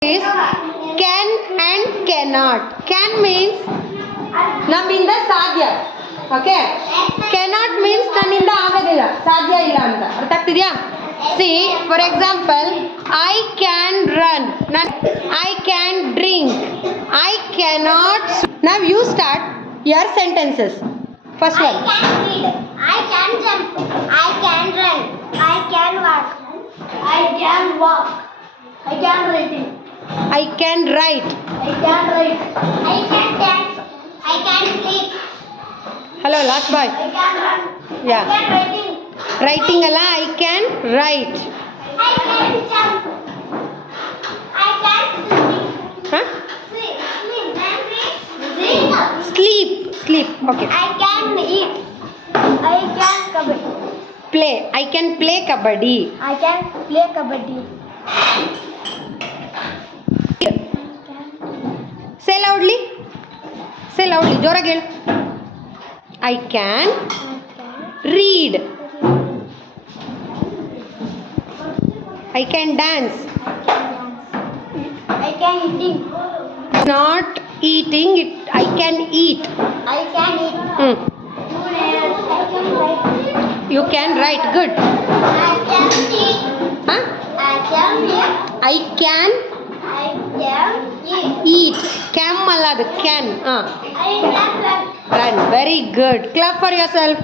is can and cannot. Can means ನಮ್ಮಿಂದ ಸಾಧ್ಯ. Okay, cannot means ನನ್ನಿಂದ ಆಗೋದಿಲ್ಲ, ಸಾಧ್ಯ ಇಲ್ಲ ಅಂತ. ಅರ್ಥ ಆಗ್ತಿದ್ಯಾ? See, for example, I can run. I can drink. I cannot. Now you start your sentences. First one. I can read. I can jump. I can run. I can walk. I can walk. I can write. I can write. I can write. I can dance. I can sleep. Hello, last boy. I can run. Yeah. I can writing. Writing ಅಲ್ಲ, I can write. I can jump. I can Huh? sleep. Sleep. And Sleep. Sleep. Okay. I can eat. I can kabaddi. Play. I can play kabaddi. I can play kabaddi. Say loudly. Say loudly. ಜೋರಾಗಿ ಹೇಳು. I can read. I can dance. I can eating. Not eating it. I can eat. I can eat. Hmm. I can write. You can write. Good. I can eat. Huh? I can eat. I can I can eat. eat. Can ಅಲ್ಲ ಅದು can. I can run. Run. Very good. Clap for yourself.